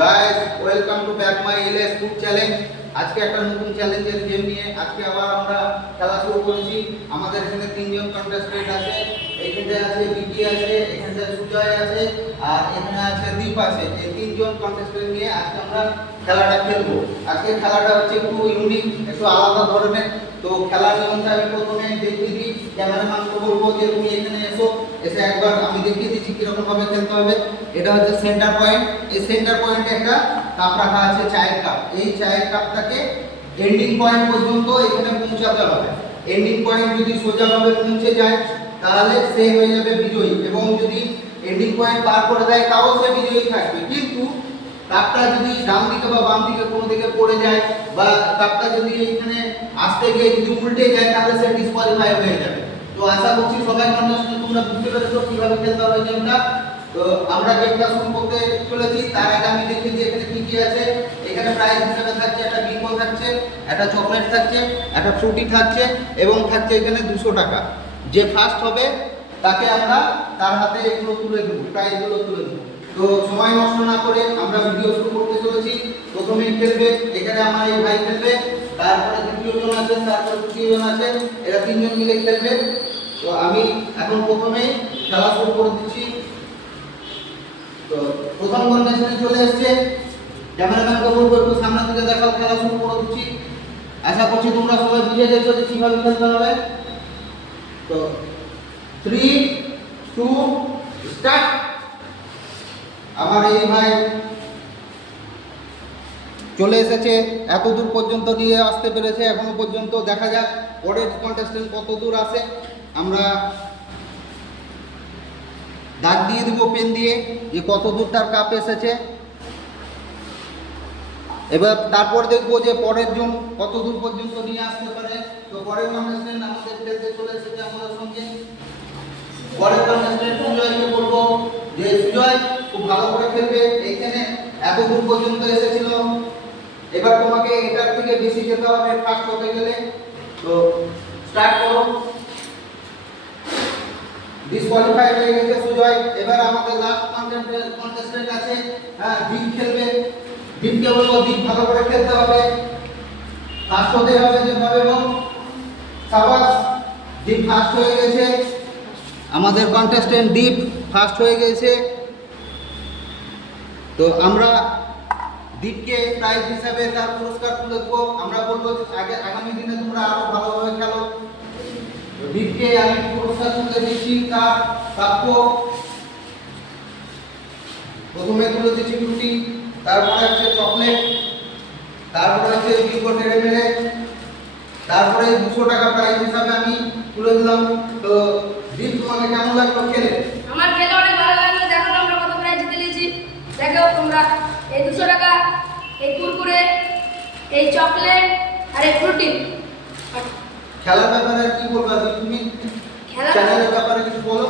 Guys welcome to back my LS food challenge আজকে একটা নতুন চ্যালেঞ্জের গেম নিয়ে আজকে আবার আমরা খেলা শুরু করেছি। আমাদের এখানে তিনজন কন্টেস্টেন্ট আছে এইখানে আছে বিকি আছে সুজয় আছে আর এখানে আছে দীপ আছে। এই তিনজন কন্টেস্টেন্ট নিয়ে আজকে আমরা খেলাটা খেলব। আজকে খেলাটা হচ্ছে একটু ইউনিক একটু আলাদা ধরনের। তো খেলার নিয়মটা আমি প্রথমে দেখিয়ে দিই। ক্যামেরাম্যানকে বলব যে তুমি এখানে এসো, এসে একবার আমি দেখিয়ে দিচ্ছি কীরকম ভাবে খেলতে হবে। এটা হচ্ছে সেন্টার পয়েন্ট এই সেন্টার পয়েন্টে একটা কাপ রাখা আছে, চায়ের কাপ এই চায়ের কাপটাকে এন্ডিং পয়েন্ট পর্যন্ত এখানে পৌঁছাতে হবে। এন্ডিং পয়েন্ট যদি সোজাভাবে পৌঁছে যায়, তাহলে সে হয়ে যাবে বিজয়ী। এবং যদি এন্ডিং পয়েন্ট পার করে দেয়, তাও সে বিজয়ী থাকবে কিন্তু কাপটা যদি ডান দিকে বা বাম দিকে কোনো দিকে পড়ে যায় বা কাপটা যদি এখানে আসতে গিয়ে যদি উল্টে যায়, তাহলে সে ডিসকোয়ালিফাই হয়ে যাবে। তো আশা করছি সবাই মানুষ তোমরা বুঝতে পেরেছ কীভাবে খেলতে হবে গেমটা। তো আমরা গেমটা শুরু করতে চলেছি, তার আগে আমি দেখি যে এখানে কি কি আছে। এখানে প্রাইজ হিসেবে থাকছে একটা বিঙ্গো থাকছে, একটা চকলেট থাকছে, একটা ফ্রুটি থাকছে এবং থাকছে এখানে দুশো টাকা। যে ফার্স্ট হবে তাকে আমরা তার হাতে এগুলো তুলে দেবো প্রাইজগুলো তুলে দেবো। তো সময় নষ্ট না করে আমরা ভিডিও শুরু করতে চলেছি। প্রথমে খেলবে, এখানে আমার এই ভাই খেলবে, তারপরে দ্বিতীয় জন আছে, তারপরে তৃতীয় জন আছে, এরা তিনজন মিলে খেলবে। তো আমি এখন প্রথমেই খেলা শুরু করে দিচ্ছি। তো প্রথম কন্টেস্টেন্ট চলে এসেছে। ক্যামেরাম্যান বলব একটু সামনে থেকে দেখাও, খেলা শুরু করে দিচ্ছি। আশা করছি তোমরা সবাই বুঝে গেছো যে কীভাবে খেলতে হবে। তো থ্রি টু স্টার্ট আমার এই ভাই চলে এসেছে এত দূর পর্যন্ত নিয়ে আসতে পেরেছে, এখনও পর্যন্ত দেখা যাক পরের কন্টেস্টেন্ট কত দূর আসে আমরা দাগ দিয়ে দিব পেন দিয়ে যে কত দূর তার কাপ এসেছে। এবার তারপর দেখব যে পরের জন কত দূর পর্যন্ত নিয়ে আসতে পারে। তো পরের কন্টেস্টেন্ট আমাদের চলে এসেছে আমাদের সঙ্গে। পরের কন্টেস্টেন্ট সুজয়কে বলব যে সুজয় খুব ভালো করে খেলবে। এখানে এত দূর পর্যন্ত এসেছিল। এবার তোমাকে এটার থেকে বেশি যেতে হবে ফার্স্ট হতে গেলে। তো স্টার্ট করো। ডিসকোয়ালিফাই হয়ে গেছে সুজয়। এবার আমাদের লাস্ট কন্টেস্টেন্ট আছে। হ্যাঁ দীপ খেলবে। দীপকে বলব দীপ ভালো করে খেলতে হবে। ফার্স্ট হতে হবে যেভাবে হোক। সাবাস দীপ ফার্স্ট হয়ে গেছে। আমাদের কন্টেস্টেন্ট দীপ ফার্স্ট হয়ে গেছে। তো আমরা দীপকে প্রাইজ হিসাবে তার পুরস্কার তুলে দেবো। আমরা বলব আগে আগামী দিনে তোমরা আরও ভালোভাবে খেলো। তো দীপকে আমি পুরস্কার তুলে দিচ্ছি তার প্রাপ্য। প্রথমে তুলে দিচ্ছি ফ্রুটি তারপরে হচ্ছে চকলেট তারপরে হচ্ছে বিস্কুট টেড়ে মেরে তারপরে দুশো টাকা প্রাইজ হিসাবে আমি তুলে দিলাম। তো দীপ তোমাকে কেমন লাগল খেলে? আমার খেলে অনেক ভালো লাগল। দেখো আমরা কত প্রাইজ জিতে নিয়েছি। দেখো তোমরা এই দুশো টাকা এই কুরকুরে এই চকলেট আর এই প্রোটিন খেলার ব্যাপারে কি বলবা তুমি? খেলার ব্যাপারে কিছু বলো?